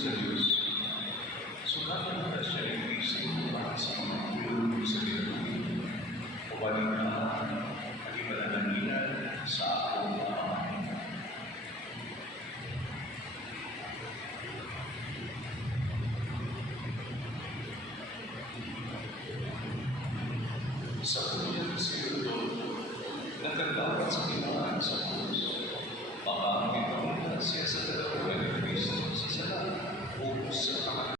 sa Diyos. Sukatan na siya ay Kristo para sa mga pinulong sa Diyos. Pabalik na ang ipananangina sa akong Ama. Sa kuya si Udo, nagkagawad sa kinuhaan sa Diyos. Makaangin siya sa dalawa ng Kristo sa salamat o sa